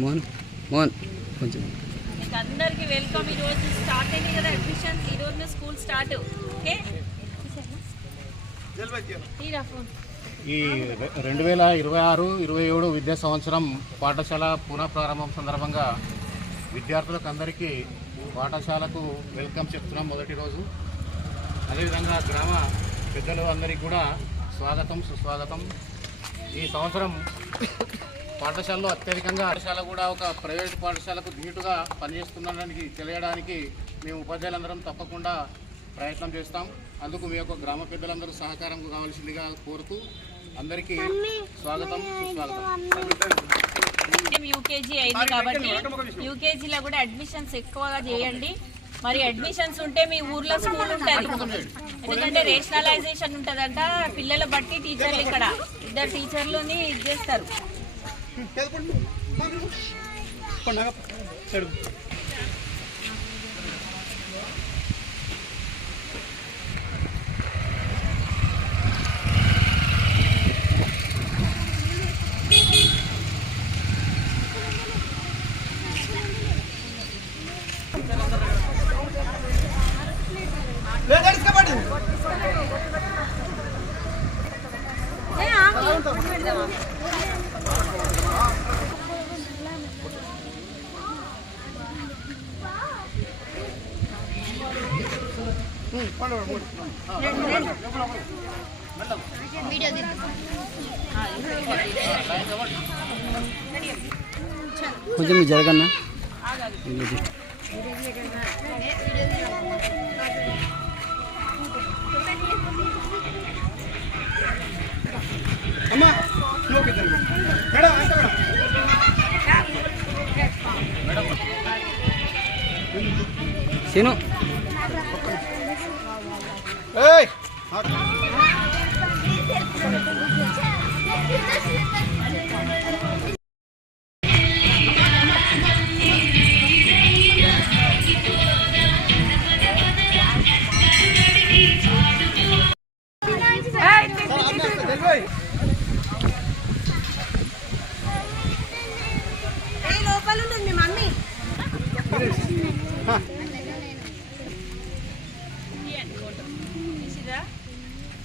మోహన్ మోహన్ కొంచెం మీకు అందరికీ వెల్కమ్. ఈరోజు స్టార్ట్ అయింది కదా అడ్మిషన్స్. ఈరోజు స్కూల్ స్టార్ట్. ఓకే, ఈ 2026-27 విద్యా సంవత్సరం పాఠశాల పునఃప్రారంభం సందర్భంగా విద్యార్థులకు అందరికీ పాఠశాలకు వెల్కమ్ చెప్తున్నాం మొదటి రోజు. అదేవిధంగా గ్రామ పెద్దలు అందరికీ కూడా స్వాగతం సుస్వాగతం. ఈ సంవత్సరం పాఠశాలలో అత్యధికంగా పాఠశాల కూడా ఒక ప్రైవేట్ పాఠశాలకు ధీటుగా పనిచేస్తుండడానికి తెలియడానికి మేము ఉపాధ్యాయులందరం తప్పకుండా ప్రయత్నం చేస్తాం. అందుకు మీ యొక్క గ్రామ పెద్దలందరూ సహకారం కావాల్సిందిగా కోరుతూ అందరికీ స్వాగతం సుస్వాగతం. యూకేజీ అయింది కాబట్టి యూకేజీలో కూడా అడ్మిషన్స్ ఎక్కువగా చేయండి. మరి అడ్మిషన్స్ ఉంటే మీ ఊర్లో స్కూల్ ఉంటుంది. ఎందుకంటే రేషనలైజేషన్ ఉంటుందంట. పిల్లల బట్టి టీచర్లు ఇక్కడ 2 టీచర్లని ఇది చేస్తారు. కొంచెం జరగన్నా. సీను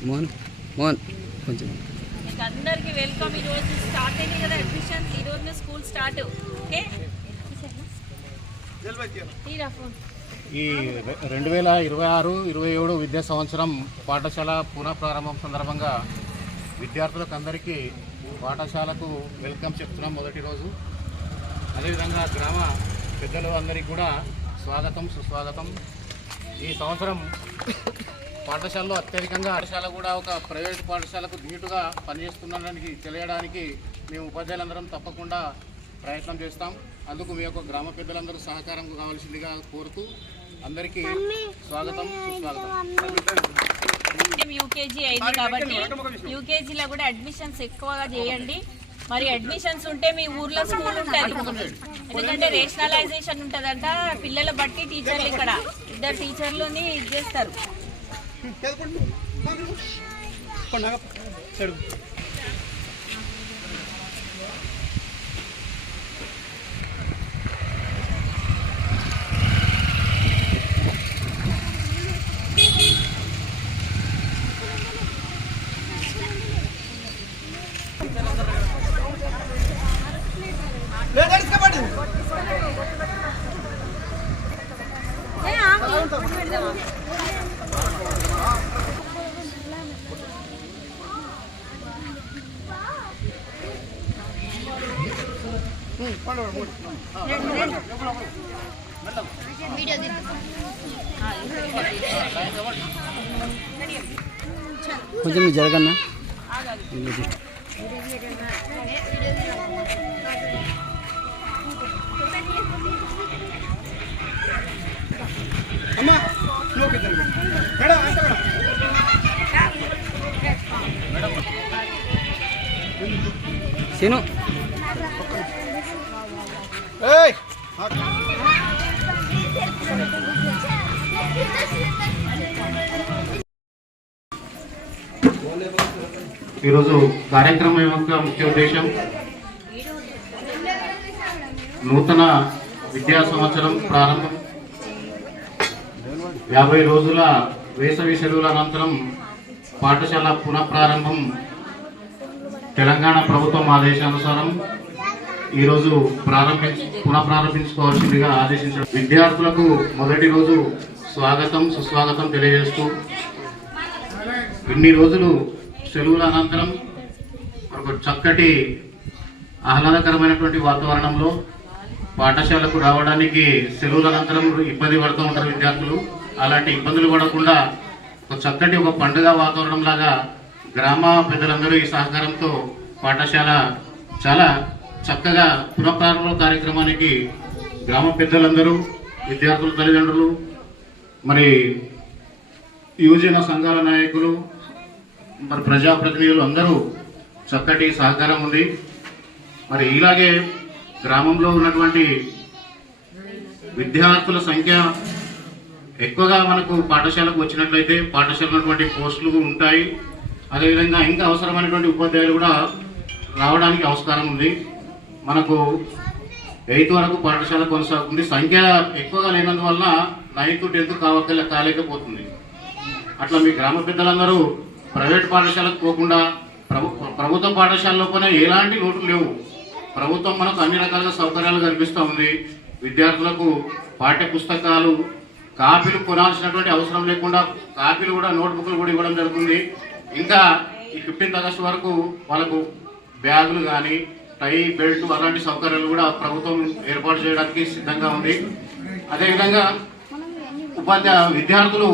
మోహన్ మోహన్ కొంచెం మీకు అందరికీ వెల్కమ్. ఈరోజు స్టార్ట్ అయింది కదా అడ్మిషన్స్. ఈరోజు స్కూల్ స్టార్ట్. ఓకే, ఈ 2026-27 విద్యా సంవత్సరం పాఠశాల పునఃప్రారంభం సందర్భంగా విద్యార్థులకు అందరికీ పాఠశాలకు వెల్కమ్ చెప్తున్నాం మొదటి రోజు. అదేవిధంగా గ్రామ పెద్దలు అందరికీ కూడా స్వాగతం సుస్వాగతం. ఈ సంవత్సరం పాఠశాలలో అత్యధికంగా పాఠశాల కూడా ఒక ప్రైవేట్ పాఠశాలకు ధీటుగా పనిచేస్తుండడానికి తెలియడానికి మేము ఉపాధ్యాయులందరం తప్పకుండా ప్రయత్నం చేస్తాం. అందుకు మీ యొక్క గ్రామ పెద్దలందరూ సహకారం కావాల్సిందిగా కోరుతూ అందరికీ స్వాగతం సుస్వాగతం. యూకేజీ అయింది కాబట్టి యూకేజీలో కూడా అడ్మిషన్స్ ఎక్కువగా చేయండి. మరి అడ్మిషన్స్ ఉంటే మీ ఊర్లో స్కూల్ ఉంటుంది. ఎందుకంటే రేషనలైజేషన్ ఉంటుందంట. పిల్లల బట్టి టీచర్లు ఇక్కడ 2 టీచర్లని ఇది చేస్తారు. కొంచెం జరగన్నా. సీను बोले ఈరోజు కార్యక్రమం యొక్క ముఖ్య ఉద్దేశం నూతన విద్యా సంవత్సరం ప్రారంభం 50 రోజుల వేసవి సెలవుల అనంతరం పాఠశాల పునఃప్రారంభం తెలంగాణ ప్రభుత్వం ఆదేశానుసారం ఈరోజు పునఃప్రారంభించుకోవాల్సిందిగా ఆదేశించారు. విద్యార్థులకు మొదటి రోజు స్వాగతం సుస్వాగతం తెలియజేస్తూ ఇన్ని రోజులు సెలవుల అనంతరం ఒక చక్కటి ఆహ్లాదకరమైనటువంటి వాతావరణంలో పాఠశాలకు రావడానికి సెలవుల అనంతరం ఇబ్బంది పడుతూ ఉంటారు విద్యార్థులు. అలాంటి ఇబ్బందులు పడకుండా ఒక చక్కటి ఒక పండుగ వాతావరణం లాగా గ్రామ పెద్దలందరూ ఈ సహకారంతో పాఠశాల చాలా చక్కగా పునఃప్రారంభ కార్యక్రమానికి గ్రామ పెద్దలందరూ, విద్యార్థుల తల్లిదండ్రులు, మరి యువజన సంఘాల నాయకులు, మరి ప్రజాప్రతినిధులు అందరూ చక్కటి సహకారం ఉంది. మరి ఇలాగే గ్రామంలో ఉన్నటువంటి విద్యార్థుల సంఖ్య ఎక్కువగా మనకు పాఠశాలకు వచ్చినట్లయితే పాఠశాల ఉన్నటువంటి పోస్టులు ఉంటాయి. అదేవిధంగా ఇంకా అవసరమైనటువంటి ఉపాధ్యాయులు కూడా రావడానికి ఆస్కారం ఉంది. మనకు 8th వరకు పాఠశాల కొనసాగుతుంది. సంఖ్య ఎక్కువగా లేనందువల్ల 9th 10th కాలేకపోతుంది. అట్లా మీ గ్రామ పెద్దలందరూ ప్రైవేట్ పాఠశాలకు పోకుండా ప్రభుత్వ పాఠశాలలోనే ఎలాంటి లోటులు లేవు. ప్రభుత్వం మనకు అన్ని రకాలుగా సౌకర్యాలు కల్పిస్తూ ఉంది. విద్యార్థులకు పాఠ్య పుస్తకాలు, కాపీలు కొనాల్సినటువంటి అవసరం లేకుండా కాపీలు కూడా, నోట్బుక్లు కూడా ఇవ్వడం జరుగుతుంది. ఇంకా ఈ 15th ఆగస్టు వరకు వాళ్ళకు బ్యాగులు కానీ, టై, బెల్ట్ అలాంటి సౌకర్యాలు కూడా ప్రభుత్వం ఏర్పాటు చేయడానికి సిద్ధంగా ఉంది. అదేవిధంగా విద్యార్థులు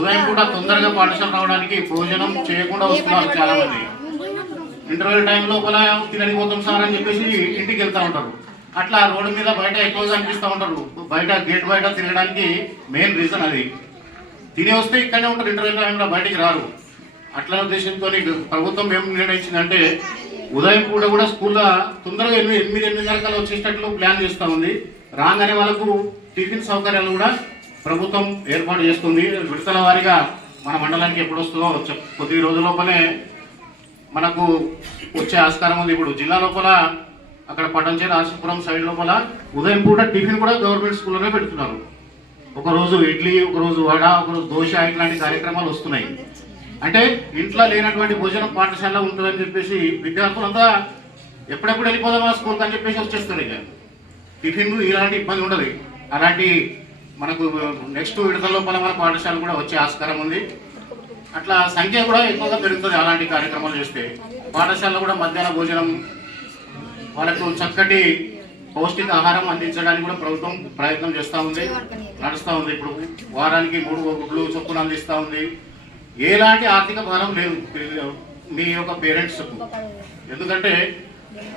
ఉదయం కూడా తొందరగా పాఠశాల రావడానికి భోజనం చేయకుండా వస్తున్నారు. చాలా మంది ఇంటర్వెల్ టైం లోపల తినడిపోతాం సార్ అని చెప్పేసి ఇంటికి వెళ్తూ ఉంటారు. అట్లా రోడ్డు మీద బయట ఎక్కువగా అనిపిస్తూ ఉంటారు. బయట గేట్ బయట తిరగడానికి మెయిన్ రీజన్ అది. తిని వస్తే ఇక్కడనే ఉంటారు, ఇంటర్వెల్ టైంలో బయటికి రారు. అట్లా ఉద్దేశంతో ప్రభుత్వం ఏం నిర్ణయించిందంటే ఉదయం పూట కూడా స్కూల్లో తొందరగా 8:30 వచ్చేటట్లు ప్లాన్ చేస్తూ ఉంది. రాగానే వాళ్ళకు టిఫిన్ సౌకర్యాలు కూడా ప్రభుత్వం ఏర్పాటు చేస్తుంది. విడతల వారీగా మన మండలానికి ఎప్పుడు వస్తుందో కొద్ది రోజుల లోపలే మనకు వచ్చే ఆస్కారం ఉంది. ఇప్పుడు జిల్లా లోపల అక్కడ పట్టంచేరు ఆశీపురం సైడ్ లోపల ఉదయం పూట టిఫిన్ కూడా గవర్నమెంట్ స్కూల్లోనే పెడుతున్నారు. ఒకరోజు ఇడ్లీ, ఒకరోజు వడ, ఒకరోజు దోశ, ఇట్లాంటి కార్యక్రమాలు వస్తున్నాయి. అంటే ఇంట్లో లేనటువంటి భోజనం పాఠశాలలో ఉంటుందని చెప్పేసి విద్యార్థులంతా ఎప్పుడెప్పుడు వెళ్ళిపోదామా స్కూల్కి అని చెప్పేసి వచ్చేస్తారు. ఇక టిఫిన్ ఇలాంటి ఇబ్బంది ఉండదు. అలాంటి మనకు నెక్స్ట్ విడతల లోపల మన పాఠశాల కూడా వచ్చే ఆస్కారం ఉంది. అట్లా సంఖ్య కూడా ఎక్కువగా పెరుగుతుంది. అలాంటి కార్యక్రమాలు చేస్తే పాఠశాలలో కూడా మధ్యాహ్న భోజనం, వాళ్ళకు చక్కటి పౌష్టిక ఆహారం అందించడానికి కూడా ప్రభుత్వం ప్రయత్నం చేస్తూ ఉంది, నడుస్తూ ఉంది. ఇప్పుడు వారానికి 3 గుడ్లు చొప్పున అందిస్తూ ఉంది. ఎలాంటి ఆర్థిక భారం లేదు మీ యొక్క పేరెంట్స్కు. ఎందుకంటే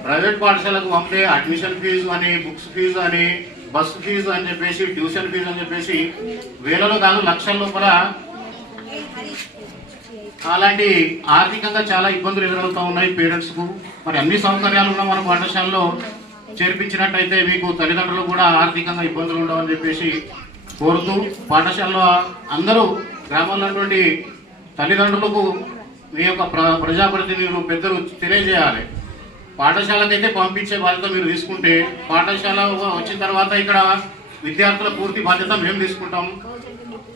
ప్రైవేట్ పాఠశాలకు పంపే అడ్మిషన్ ఫీజు అని, బుక్స్ ఫీజు అని, బస్సు ఫీజు అని చెప్పేసి, ట్యూషన్ ఫీజు అని చెప్పేసి వేలలో కాదు లక్షల లోపల అలాంటి ఆర్థికంగా చాలా ఇబ్బందులు ఎదురవుతూ ఉన్నాయి పేరెంట్స్కు. మరి అన్ని సౌకర్యాలు ఉన్న మన పాఠశాలలో చేర్పించినట్టయితే మీకు తల్లిదండ్రులు కూడా ఆర్థికంగా ఇబ్బందులు ఉండవని చెప్పేసి కోరుతూ పాఠశాలలో అందరూ గ్రామంలో ఉన్నటువంటి తల్లిదండ్రులకు మీ యొక్క ప్రజాప్రతినిధులు, పెద్దలు తెలియజేయాలి. పాఠశాలకైతే పంపించే బాధ్యత మీరు తీసుకుంటే పాఠశాల వచ్చిన తర్వాత ఇక్కడ విద్యార్థుల పూర్తి బాధ్యత మేము తీసుకుంటాం.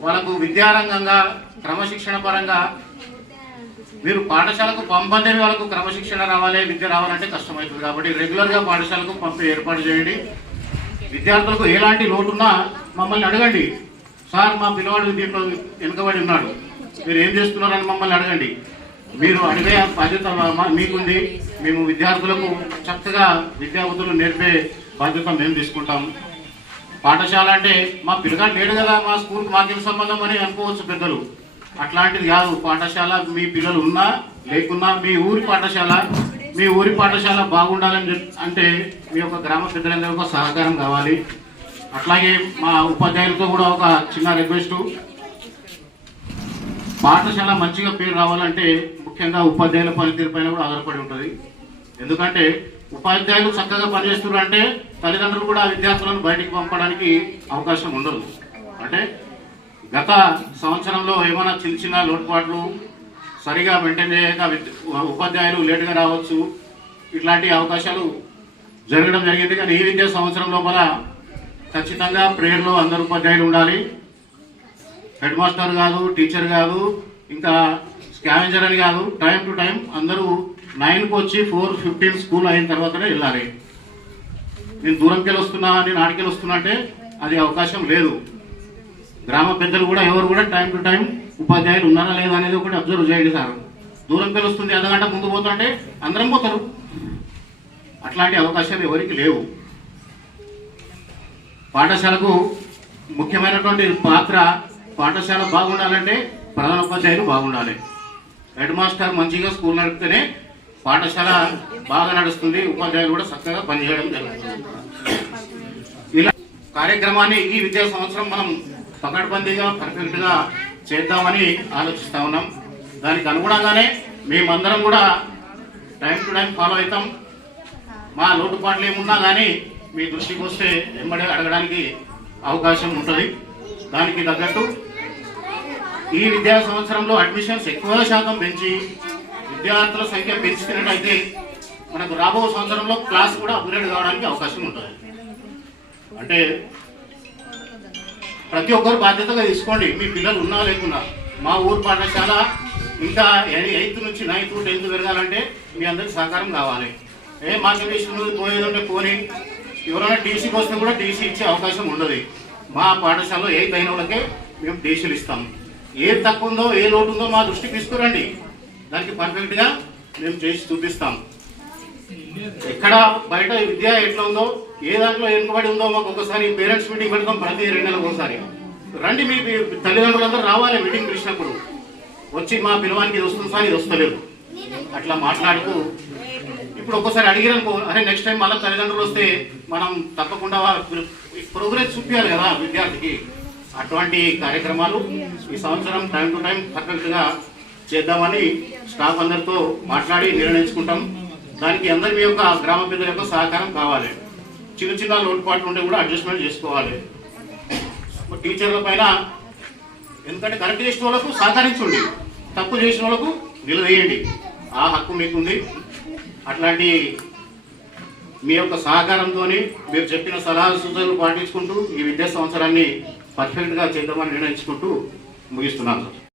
వాళ్ళకు విద్యారంగంగా క్రమశిక్షణ పరంగా మీరు పాఠశాలకు పంపండి. వాళ్ళకు క్రమశిక్షణ రావాలి, విద్య రావాలంటే కష్టమవుతుంది. కాబట్టి రెగ్యులర్గా పాఠశాలకు పంపే ఏర్పాటు చేయండి. విద్యార్థులకు ఎలాంటి లోటున్నా మమ్మల్ని అడగండి. సార్ మా పిల్లవాడు దీంట్లో వెనుకబడి ఉన్నాడు, మీరు ఏం చేస్తున్నారని మమ్మల్ని అడగండి. మీరు అడిగే బాధ్యత మీకుంది. మేము విద్యార్థులకు చక్కగా విద్యాబుద్ధులు నేర్పే బాధ్యత మేము తీసుకుంటాం. పాఠశాల అంటే మా పిల్లగాడు లేడు కదా, మా స్కూల్కి మాకేం సంబంధం అని అనుకోవచ్చు పెద్దలు. అట్లాంటిది కాదు. పాఠశాల మీ పిల్లలు ఉన్నా లేకున్నా మీ ఊరి పాఠశాల బాగుండాలని అంటే మీ యొక్క గ్రామ పెద్దలందరూ ఒక సహకారం కావాలి. అట్లాగే మా ఉపాధ్యాయులతో కూడా ఒక చిన్న రిక్వెస్ట్, పాఠశాల మంచిగా పేరు రావాలంటే ముఖ్యంగా ఉపాధ్యాయుల పనితీరు పైన కూడా ఆధారపడి ఉంటుంది. ఎందుకంటే ఉపాధ్యాయులు చక్కగా పనిచేస్తున్నారు అంటే తల్లిదండ్రులు కూడా విద్యార్థులను బయటికి పంపడానికి అవకాశం ఉండదు. అంటే గత సంవత్సరంలో ఏమైనా చిన్న చిన్న లోటుపాట్లు సరిగా మెయింటైన్ చేయక ఉపాధ్యాయులు లేటుగా రావచ్చు. ఇట్లాంటి అవకాశాలు జరగడం జరిగింది. కానీ ఈ విద్యా సంవత్సరం లోపల ఖచ్చితంగా ప్రేయర్లో అందరు ఉపాధ్యాయులు ఉండాలి. హెడ్ మాస్టర్ కాదు, టీచర్ కాదు, ఇంకా స్కావెంజర్ అని కాదు, టైం టు టైం అందరూ 9కు వచ్చి 4:15 స్కూల్ అయిన తర్వాతనే వెళ్ళాలి. నేను దూరంకెళ్ళి వస్తున్నా, నేను ఆడికెళ్ళి వస్తున్నా అంటే అది అవకాశం లేదు. గ్రామ పెద్దలు కూడా ఎవరు కూడా టైం టు టైం ఉపాధ్యాయులు ఉన్నారా లేదా అనేది ఒకటి అబ్జర్వ్ చేయండి సార్. దూరంకెళ్ళి వస్తుంది, అర్ధగంట ముందు పోతుంటే అందరం పోతారు. అట్లాంటి అవకాశాలు ఎవరికి లేవు. పాఠశాలకు ముఖ్యమైనటువంటి పాత్ర, పాఠశాల బాగుండాలంటే ప్రధాన ఉపాధ్యాయులు బాగుండాలి. హెడ్ మాస్టర్ మంచిగా స్కూల్ నడిపితేనే పాఠశాల బాగా నడుస్తుంది, ఉపాధ్యాయులు కూడా చక్కగా పనిచేయడం జరుగుతుంది. ఇలా కార్యక్రమాన్ని ఈ విద్యా సంవత్సరం మనం పకడ్బందీగా పర్ఫెక్ట్గా చేద్దామని ఆలోచిస్తా ఉన్నాం. దానికి అనుగుణంగానే మేమందరం కూడా టైం టు టైం ఫాలో అవుతాం. మా లోటుపాట్లు ఏమున్నా కానీ మీ దృష్టికి వస్తే వెంబడే అడగడానికి అవకాశం ఉంటుంది. దానికి తగ్గట్టు ఈ విద్యా సంవత్సరంలో అడ్మిషన్స్ ఎక్కువ శాతం పెంచి విద్యార్థుల సంఖ్య పెంచుతున్నట్టయితే మనకు రాబో సంవత్సరంలో క్లాస్ కూడా అప్గ్రేడ్ కావడానికి అవకాశం ఉంటుంది. అంటే ప్రతి ఒక్కరు బాధ్యతగా తీసుకోండి. మీ పిల్లలు ఉన్నా లేకున్నా మా ఊరు పాఠశాల ఇంకా 8th నుంచి 9th 10th పెరగాలంటే మీ అందరికి సహకారం కావాలి. మాకు విషయంలో పోయేదంటే పోని, ఎవరైనా టీసీకి వస్తే కూడా టీసీ ఇచ్చే అవకాశం ఉండదు. మా పాఠశాలలో 8th అయిన వాళ్ళకే మేము టీసీలు ఇస్తాం. ఏది తక్కువ ఉందో, ఏ లోటు ఉందో మా దృష్టికి తీసుకురండి. దానికి పర్ఫెక్ట్గా మేము చేసి చూపిస్తాం. ఎక్కడ బయట విద్య ఎట్లా ఉందో, ఏ దాంట్లో వెనుకబడి ఉందో మాకు ఒకసారి పేరెంట్స్ మీటింగ్ పెడతాం. ప్రతి 2 నెలలకు ఒకసారి రండి. మీ తల్లిదండ్రులందరూ రావాలి. మీటింగ్ పిలిచినప్పుడు వచ్చి మా పిలవానికి ఇది వస్తుంది సార్, ఇది వస్తలేదు అట్లా మాట్లాడుతూ. ఇప్పుడు ఒక్కసారి అడిగిరనుకో, అరే నెక్స్ట్ టైం మళ్ళీ తల్లిదండ్రులు వస్తే మనం తప్పకుండా ప్రోగ్రెస్ చూపించాలి కదా విద్యార్థికి. అటువంటి కార్యక్రమాలు ఈ సంవత్సరం టైం టు టైం పర్ఫెక్ట్గా చేద్దామని స్టాఫ్ అందరితో మాట్లాడి నిర్ణయించుకుంటాం. దానికి అందరి మీ యొక్క గ్రామ పెద్దల యొక్క సహకారం కావాలి. చిన్న చిన్న లోటుపాట్లు ఉంటే కూడా అడ్జస్ట్మెంట్ చేసుకోవాలి. టీచర్ల పైన ఎందుకంటే కరెక్ట్ చేసిన వాళ్ళకు సహకరించండి, తప్పు చేసిన వాళ్ళకు నిలదీయండి. ఆ హక్కు మీకుంది. అట్లాంటి మీ యొక్క సహకారంతో మీరు చెప్పిన సలహా సూచనలు పాటించుకుంటూ ఈ విద్యా సంవత్సరాన్ని పర్ఫెక్ట్గా చేద్దామని నిర్ణయించుకుంటూ ముగిస్తున్నాను.